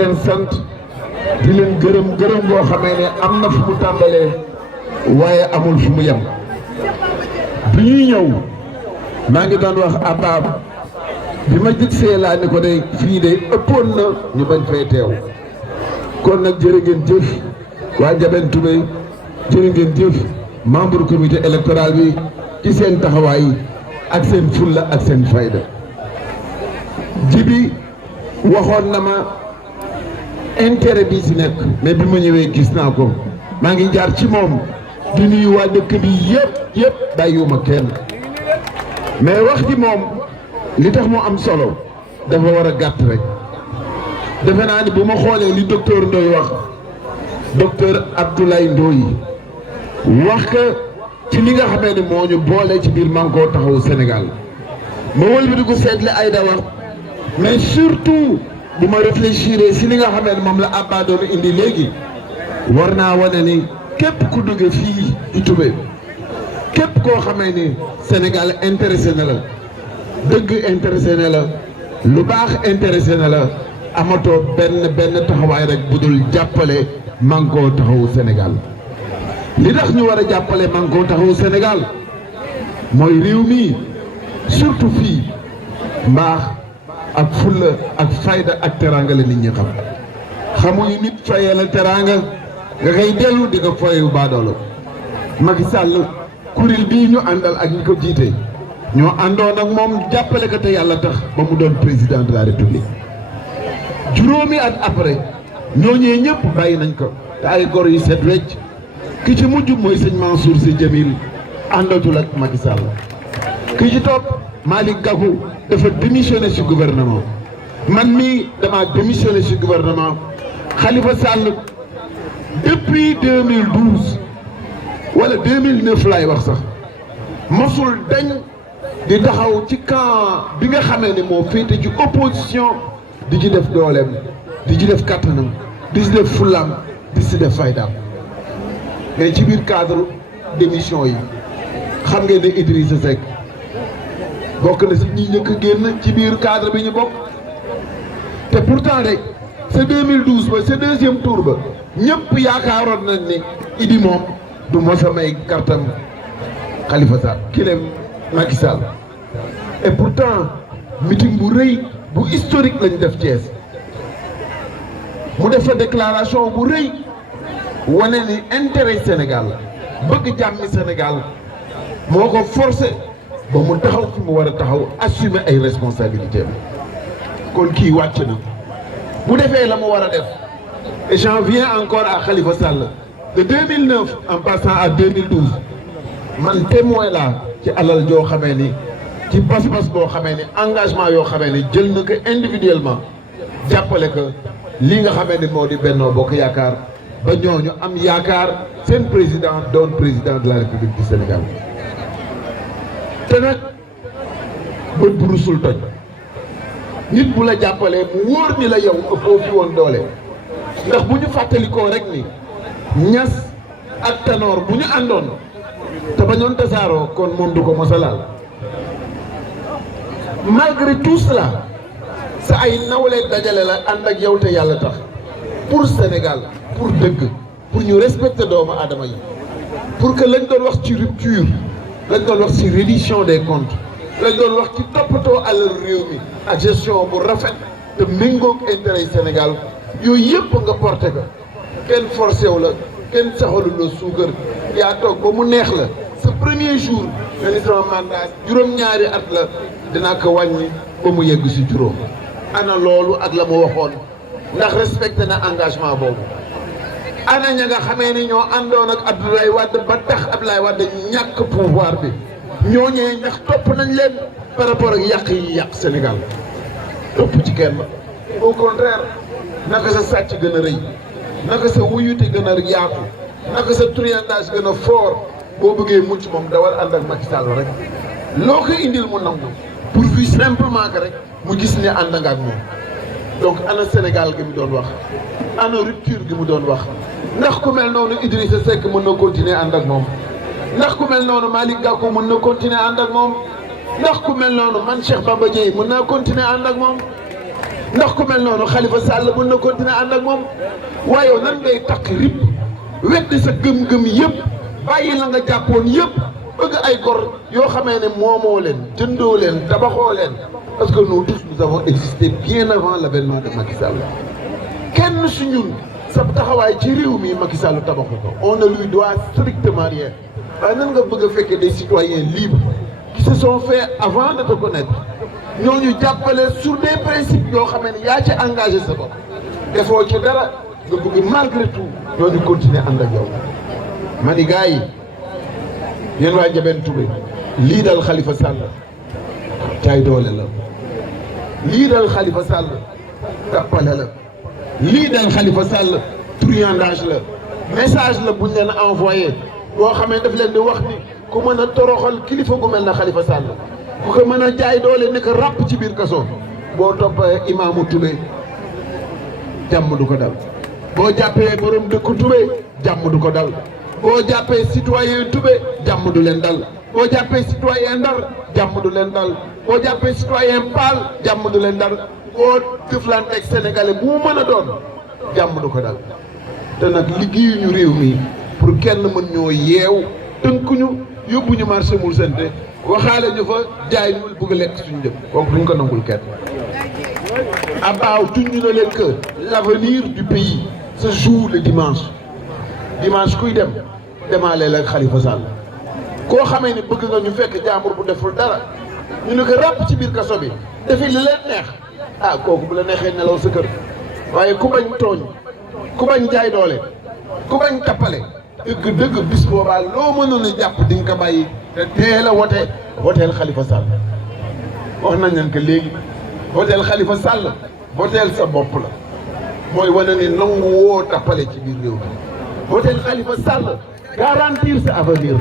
leen sant di leen gërëm boo xamee ne am na fu mu tàmbalee waaye amul fu mu yem bi ñuy ñëw maa ngi doon wax Abba bi ma gisee laa ni ko de fii de ëppoon na ñu bañ fay teew kon nag jërë ngeen jëf waa Ndiabène Toubé jërë ngeen jëf membre comité électoral bi ci seen taxawaay ak seen fulla ak seen fayda Jibi waxoon na ma intérêt bi si nekk mais bi ma ñëwee gis naa ko maa ngi jaar ci moom di nuyu waa dëkk bi yëpp bàyyiwuma kenn mais wax ji moom li tax mu am solo dafa war a gàtt rek defe naa ni bu ma xoolee li docteur Ndoye wax docteur Abdoulaye Ndoye wax ka ci li nga xamee ni moo ñu boole ci biir Manko Taxawu Sénégal ma wëlbati ko seetle Aïda wax mais surtout bu ma réfléchir si li nga xamee ni moom la Abba doon indi léegi war naa wane ni képp ku dugge fii di Toubé képp koo xamee ni Sénégal intéressé na la dëgg intéressé na la lu baax intéressé na la amatoo benn taxawaay rek bu dul jàppale Manko Taxawu Sénégal li tax ñu war a jàppale Manko Taxawu Sénégal mooy réew mi surtout fii mbaax ak fulla ak fayda ak teraanga la nit ñi xam xamuñu nit fayee la teraanga nga koy dellu di nga foyewu baadoolo Macky Sall kuréel bii ñu àndal ak ñi ko jiite ñoo àndoon ak moom jàppale ko te yàlla tax ba mu doon président de la république juróomi at après ñooñee ñëpp bàyyi nañ ko te ay gor yu set wecc ki ci mujj mooy sëñ Mansour Sy Djamil àndatul ak Macky Sall ki ci topp Malick Gakou dafa démissionné ci gouvernement man mii dama démissionné ci gouvernement Khalifa Sall depuis 2012 wala 2009 laay wax sax mosul dañ di taxaw ci camp bi nga xamee ne moo féete ci opposition di ci def dooleem di ci def kattanam di ci def fullaam di ci def faydaam mais ci biir cadre démission yi xam ngeen ne Idrissa Seck bokk na si ñi njëkk a génn ci biir cadre bi ñu bokk te pourtant rek sa 2012 ba sa deuxième tour ba ñëpp yaakaaroon nañ ne Idi moom du mos a may kartam Khalifa Sall kilem Macky Sall et pourtant meeting bu rëy bu historique lañ def Thiès mu def fa déclaration bu rëy wane ni intérêt Sénégal bëgg jàmmi Sénégal moo ko forcé ba mu taxaw fi mu war a taxaw assumer ay responsabilités kon kii wàcc na bu defee la mu war a def et j'en viens encore à Khalifa Sall de 2009 en passant à 2012 man témoin la ci alal joo xamee ni ci pas-pas boo xamee ni engagement yoo xamee ni jël na ko individuellement jàppale ko lii nga xamee ni moo di Benno Bokk Yaakaar ba ñooñu am yaakaar seen président doon président de la République du Sénégal te nag bët bu rusul toj nit bu la jàppalee mu wóor ni la yow ëppoo fi woon doole ndax bu ñu fàttalikoo rek ni Ñas ak Tanor bu ñu àndoon te bañoon tasaaroo kon moom du ko mos a laal malgré tout cela sa ay nawlee dajale la ànd ak yow te yàlla tax pour Sénégal pour dëgg pour ñu respecter doomu aadama yi pour que lañ doon wax ci rupture lañ doon wax ci reddition des comptes lañ doon wax ci toppatoo alal réew mi ak gestion bu rafet te méngoog intérêt Sénégal yooyu yëpp nga porté ko kenn forcé wu la kenn saxalu la suukar yaa toog ba mu neex la sa premier jour nga ni sama mandat juróom-ñaari at la dinaa ko wàññi ba mu yegg si juróom ana loolu ak la mu waxoon ndax respecté na engagement boobu ana ña nga xamee ni ñoo àndoon ak Abdoulaye Wade ba tax Abdoulaye Wade ñàkk pouvoir bi ñooñee ndax topp nañ leen par rapport ak yàq yi yàq Sénégal topp ci kenn au contraire naka sa sàcc gën a rëy naka sa wuyute gën a yaatu naka sa truandage gën a fort boo bëggee mucc moom dawal ànd ak Macky Sall rek loo ko indil mu nangu pourvu simplement que rek mu gis ne ànd nga ak moom donc ana Sénégal gi mu doon wax ana rupture gi mu doon wax ndax ku mel noonu Idrissa Seck mën na continuer ànd ak moom ndax ku mel noonu Malick Gakou mën na continuer ànd ak moom ndax ku mel noonu man Cheikh Bamba Dièye mën naa continuer ànd ak moom ndax ku mel noonu Khalifa Sall mën na continuer ànd ak moom waaye yow nan ngay takk rib weddi sa gëm-gëm yëpp bàyyi la nga jàppoon yëpp bëgg ay gor yoo xamee ne moomoo leen jëndoo leen tabaxoo leen parce que nous tous nous avons existé bien avant l'avènement de Macky Sall kenn su ñun sa taxawaay ci réew mi Macky Sall tabaxu ko on ne lui doit strictement rien waaye nan nga bëgg a fekkee des citoyens libres qui se sont faits avant de te connaître ñooñu jàppale sur des principes yoo xamee ne yaa ci engagé sa bopp defoo ci dara nga bëgg malgré tout ñooñu continuer ànd ak yow ma ni gars yi yéen waa Ndiabène Toubé lii dal Khalifa Sall caay doole la lii dal Khalifa Sall tappale la lii dal Khalifa Sall truandage la message la buñ leen envoyé boo xamee daf leen di wax ni ku mën a toroxal kilifa gu mel na Khalifa Sall ku ko mën a jaay doole nekk ràpp ci biir kaso boo toppee imaamu Toubé jàmm du ko dal boo jàppee borom dëkku Toubé jàmm du ko dal boo jàppee citoyen Toubé jàmm du leen dal boo jàppee citoyen Ndar jàmm du leen dal boo jàppee citoyen Paal jàmm du leen dal boo jëflanteeg sénégalais bu mu mën a doon jàmm du ko dal te nag liggéeyuñu réew mi pour kenn mën ñoo yeew tënkuñu yóbbuñu marché mul sante waxaale ñu fa jaay ñu bëgg a lekk suñu jëm kooku duñ ko nangul kenn abaaw junñ na leen que l'avenir du pays se joue le dimanche kuy dem demaale la Khalifa Sall koo xamee ni bëgg nga ñu fekk jaambur bu deful dara ñu ne ko ràpp ci biir kaso bi defi li leen neex ah kooku bu la neexee nelaw sa kër waaye ku bañ tooñ ku bañ jaay doole ku bañ tappale dëgg bis boobaa loo mënoon a jàpp di nga ko bàyyi te teel a woteel Khalifa Sall wax nañ leen que léegi woteel Khalifa Sall woteel sa bopp la mooy wane ni nangu woo tappale ci biir réew mi woteel Khalifa Sall garantir sa avenir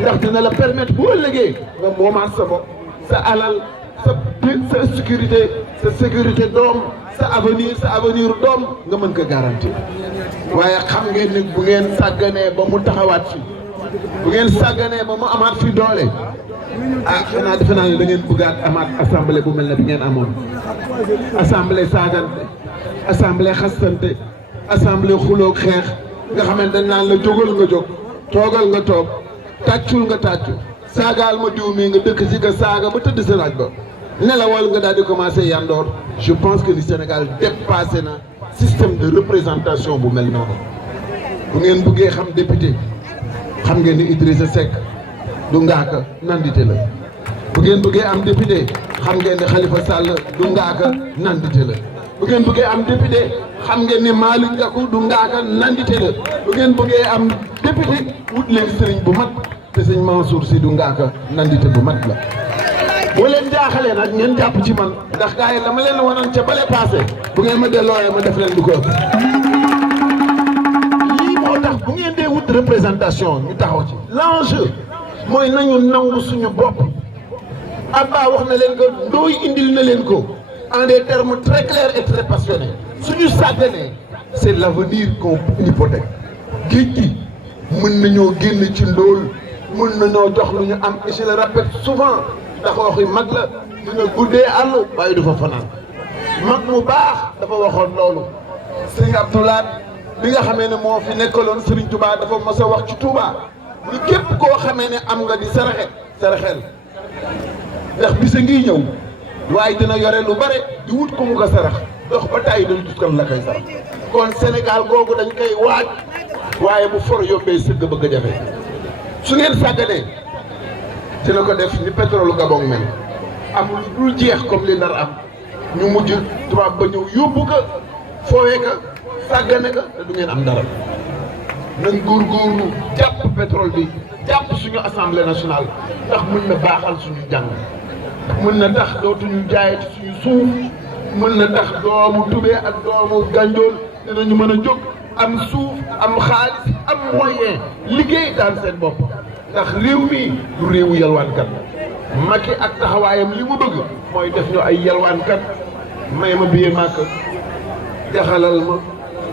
la ndax dina la permettre bu ëllëgee nga moomaat sa bopp sa alal sa sécurité doom sa avenir doom nga mën ko garantir waaye xam ngeen ni bu ngeen sàgganee ba mu taxawaat fi bu ngeen sàgganee ba mu amaat fi doole ah xanaa defe naa ne da ngeen bëggaat amaat assemblée bu mel ne bi ngeen amoon assemblée saagante assemblée xastante assemblée xuloog xeex nga xamante dañ naan la jógal nga jóg toogal nga toog tàccul nga tàccu saagaal ma diw mii nga dëkk ci nga saaga ba tëdd sa laaj ba nelawal nga daal di commencé yandoor je pense que le Sénégal dépassé na système de représentation bu mel noonu bu ngeen bëggee xam député xam ngeen ni Idrissa Seck du ngaaka nandite la bu ngeen bëggee am député xam ngeen ni Khalifa Sall du ngaaka nandite la bu ngeen bëggee am député xam ngeen ni Malick Gakou du ngaaka nandite la bu ngeen bëggee am député wut leen sëriñ bu mat te sëñ Mansour Sy du ngaaka nandite bu mat la boo leen jaaxalee nag ngeen jàpp ci man ndax gars yi dama leen wanoon ca bale passé bu ngeen ma dellooyee ma def leen du ko ëpp lii moo tax bu ngeen dee wut représentation ñu taxaw ci l'enjeu mooy nañu nangu suñu bopp Abba wax na leen ko Ndoye indil na leen ko en des termes très clairs et très passionnés suñu sàgganee c'est l'avenir qu'on hypothèque géej gi mën nañoo génn ci ndóol mën nañoo jox lu ñu am et je le répète souvent ndax waxi mag la dina guddee àll waaye du fa fanaan mag mu baax dafa waxoon loolu Serigne Abdoulaye bi nga xamee ne moo fi nekkaloon Serigne Touba dafa mos a wax ci Touba ni képp koo xamee ne am nga di saraxel ndax bisa ngi ñëw waaye dina yore lu bare di wut ko mu ko sarax dox ba tàyyi dañ tuskan la koy sarax kon Sénégal googu dañ koy waaj waaye bu for yombee sëgg bëgg a jafe su ngeen sàgganee dina ko def ni pétrole Gabon mel am lu dul jeex comme li Ndar am ñu mujj tubaab ba ñëw yóbbu ko foowee ka sàggane ka te du ngeen am dara nañ góorgóorlu jàpp pétrole bi jàpp suñu assemblée nationale ndax mën na baaxal suñu jàng mën na tax dootuñu jaayati suñu suuf mën na tax doomu Toubé ak doomu Gandiol dinañu mën a jóg am suuf am xaalis am moyen liggéey daan seen bopp ndax réew mi du réewu yalwaankat Macky ak taxawaayam li mu bëgg mooy def ñu ay yalwaankat may ma billet Makka jaxalal ma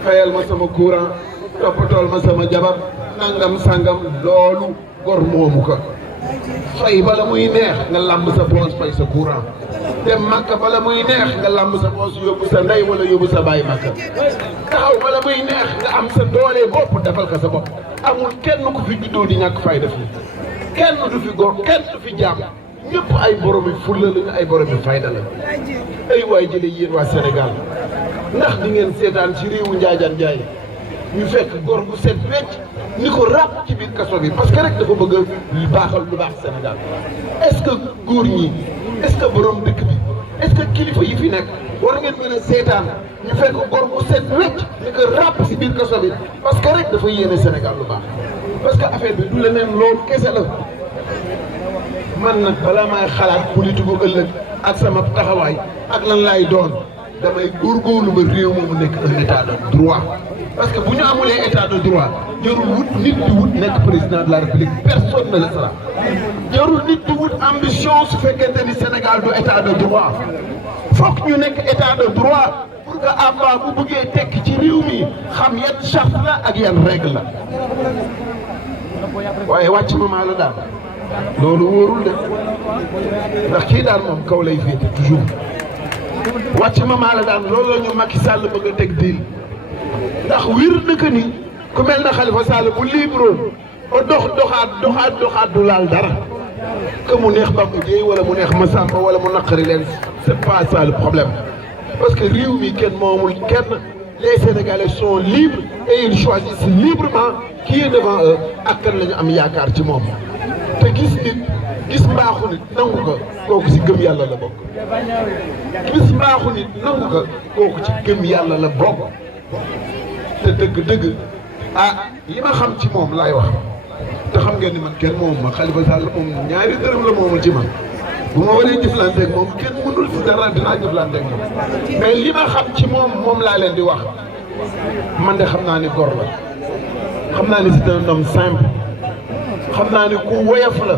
fayal ma sama courant toppatool ma sama jabar nangam sangam loolu gor moomu ko fay bala muy neex nga lamb sa poos fay sa courant dem Makka bala muy neex nga lamb sa poos yóbbu sa ndey wala yóbbu sa baay Makka taxaw bala muy neex nga am sa doole bopp defal ko sa bopp amul kenn ku fi juddoo di ñàkk fay def kenn du fi góor kenn du fi jaam ñëpp ay borom yi fulla lañu ay borom yi fayda la ay waay jële yéen waa Sénégal ndax di ngeen seetaan ci réewu Njaajaan Njaay ñu fekk góor gu set wecc ni ko ràpp ci biir kaso bi parce que rek dafa bëgg a baaxal lu baax Sénégal est-ce que góor ñi est-ce que borom dëkk bi est-ce que kilifa yi fi nekk war ngeen mën a seetaan ñu fekk góor gu set wecc ni ko ràpp ci biir kaso bi parce que rek dafa yéene Sénégal lu baax parce que affaire bi du leneen loolu kese la man nag balaa may xalaat politique gu ëllëg ak sama taxawaay ak lan laay doon damay góorgóorlu ba réew moomu nekk un état de droit parce que bu ñu amulee état de droit jarul wut nit di wut nekk président de la république personne ne le sera jarul nit di wut ambition su fekkente ni Sénégal du état de droit fokk ñu nekk état de droit pour que Abba bu bëggee tekk ci réew mi xam yan charte la ak yan règle la waaye wàcc ma maa la daal loolu wóorul de ndax kii daal moom kaw lay féete toujours wàcc ma maa la daan loolu la ñu Macky Sall bëgg a teg diil ndax wir na que ni ku mel na Khalifa Sall bu libre ba doxaat du laal dara que mu neex Bamba Dièye wala mu neex Massamba wala mu naqari leen c'est pas ça le problème parce que réew mi kenn moomul kenn les Sénégalais sont libres et ils choisissent librement qui est devant eux ak kan la ñu am yaakaar ci moom te gis mbaaxu nit nangu ko kooku ci gëm yàlla la bokk gis mbaaxu nit nangu ko kooku ci gëm yàlla la bokk te dëgg-dëgg li ma xam ci moom laay wax te xam ngeen ni man kenn moom ma Khalifa Sall moom ñaari dërëm la moomul ci man bu ma waree jëflanteeg moom kenn mënul ci dara dinaa jëflanteeg moom mais li ma xam ci moom laa leen di wax man de xam naa ni gor la xam naa ni c'est un homme simple xam naa ni ku woyof la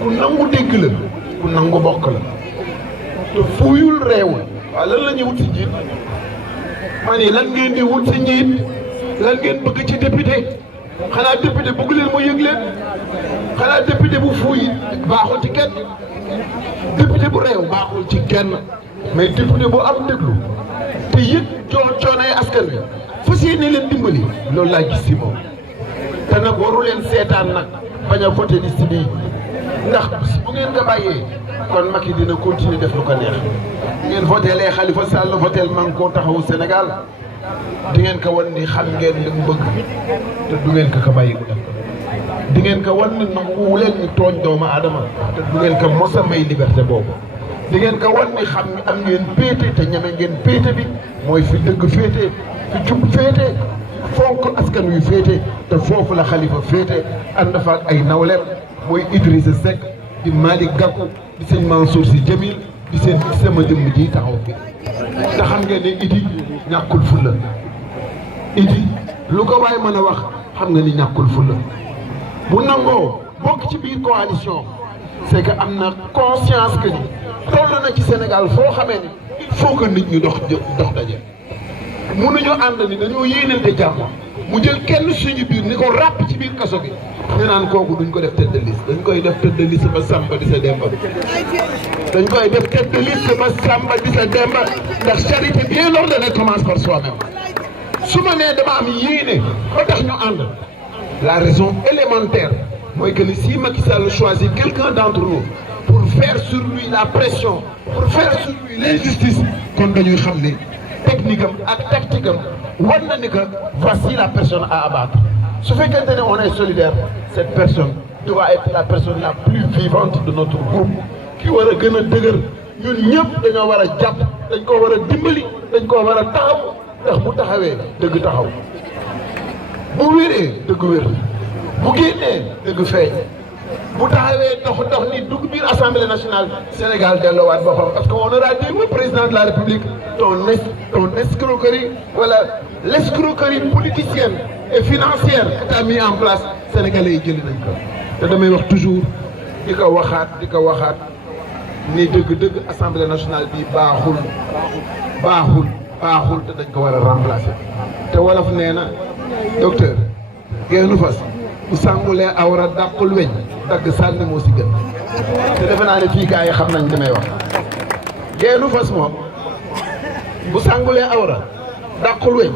ku nangu dégg la ku nangu bokk la te fuuyul réewul waaw lan la ñuy wut si njiit ma ni lan ngeen di wut si njiit lan ngeen bëgg ci député xanaa député bëgg leen mu yëg leen xanaa député bu fuuy baaxul ci kenn député bu réew baaxul ci kenn mais député bu am déglu te yëg coonay askan wi fas yéene leen dimbali loolu laa gis si moom te nag waru leen seetaan nag bañ a voté liste bii ndax bu ngeen ko bàyyee kon Macky dina continuer def lu ko neex ngeen votelee Khalifa Sall votel Manko Taxawu Sénégal di ngeen ko wan ni xam ngeen li mu bëgg te du ngeen ko bàyyi mu def di ngeen ko wan ni nanguwu leen ñu tooñ doomu aadama te du ngeen ko mos a may liberté boobu di ngeen ko wan ni xam am ngeen péete te ñeme ngeen péete bi mooy fi dëgg féete fi jub féete fonk askan wi féete te foofu la Khalifa féete ànd fa ak ay nawleem mooy Idrissa Seck di Malick Gakou di sëñ Mansour Sy Djamil di seen sama jëmm ji taxaw fi te xam ngeen ne Idi ñàkkul fulla Idi lu ko waay mën a wax xam nga ni ñàkkul fulla bu nangoo bokk ci biir coalition c'est que am na conscience que ni toll na ci Sénégal foo xamee ni il faut que nit ñu dox daje mënuñu ànd ni dañoo yéenante jàmm mu jël kenn suñu biir ni ko ràpp ci biir kaso bi ñu naan kooku duñ ko def tête de liste dañ koy def tête de liste ba Samba di sa Demba dañ koy def tête de liste ba Samba di sa Demba ndax charité bien ordonnée commence par soi-même su ma nee dama am yéene ba tax ñu ànd la raison élémentaire mooy que si Macky Sall choisit quelqu'un d'entre nous pour faire sur lui la pression pour faire sur lui l'injustice kon dañuy xam ni technique am ak tactique am war na ni que voici la personne à abattre su fekkente ne on est solidaire cette personne doit être la personne la plus vivante de notre groupe ki war a gën a dëgër ñun ñëpp dañoo war a jàpp dañ ko war a dimbali dañ ko war a taxaw ndax bu taxawee dëgg taxaw bu wéree dëgg wér bu génnee dëgg feeñ bu taxawee dox ni dugg biir assemblée nationale Sénégal delloowaat boppam parce que on aura dit oui président de la République ton escroquerie voilà l'escroquerie politicienne et financière que tu as mis en place sénégalais yi jëli nañ ko te damay wax toujours di ko waxaat ni dëgg assemblée nationale bi baaxul te dañ ko war a remplacer te wolof nee na docteur geenu fas bu sàngulee awra dàqul weñ dagg sànni moo si gën te defe naa ne fii gars yi xam nañ li may wax geenu fas moom bu sàngulee awra dàqul weñ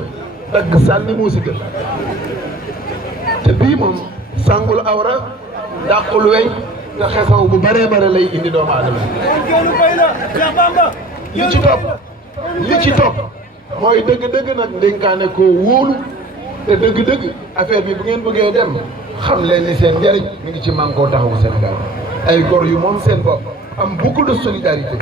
dagg sànni moo si gën te bii moom sàngul awra dàqul weñ te xesaw bu baree bare lay indi doomu aadama li ci topp mooy dëgg-dëgg nag dénkaane koo wóolu te dëgg-dëgg affaire bi bu ngeen bëggee dem xam leen ni seen njariñ mi ngi ci Manko Taxawu Sénégal ay gor yu moom seen bopp am beaucoup de solidarité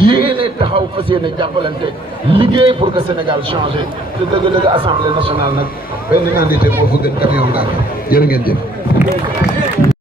yéene taxaw fas yéene jàppalante liggéey pour que Sénégal changé te dëgg-dëgg assemblée nationale nag benn candidat moo fa gën camion ngaan jërë ngeen jëf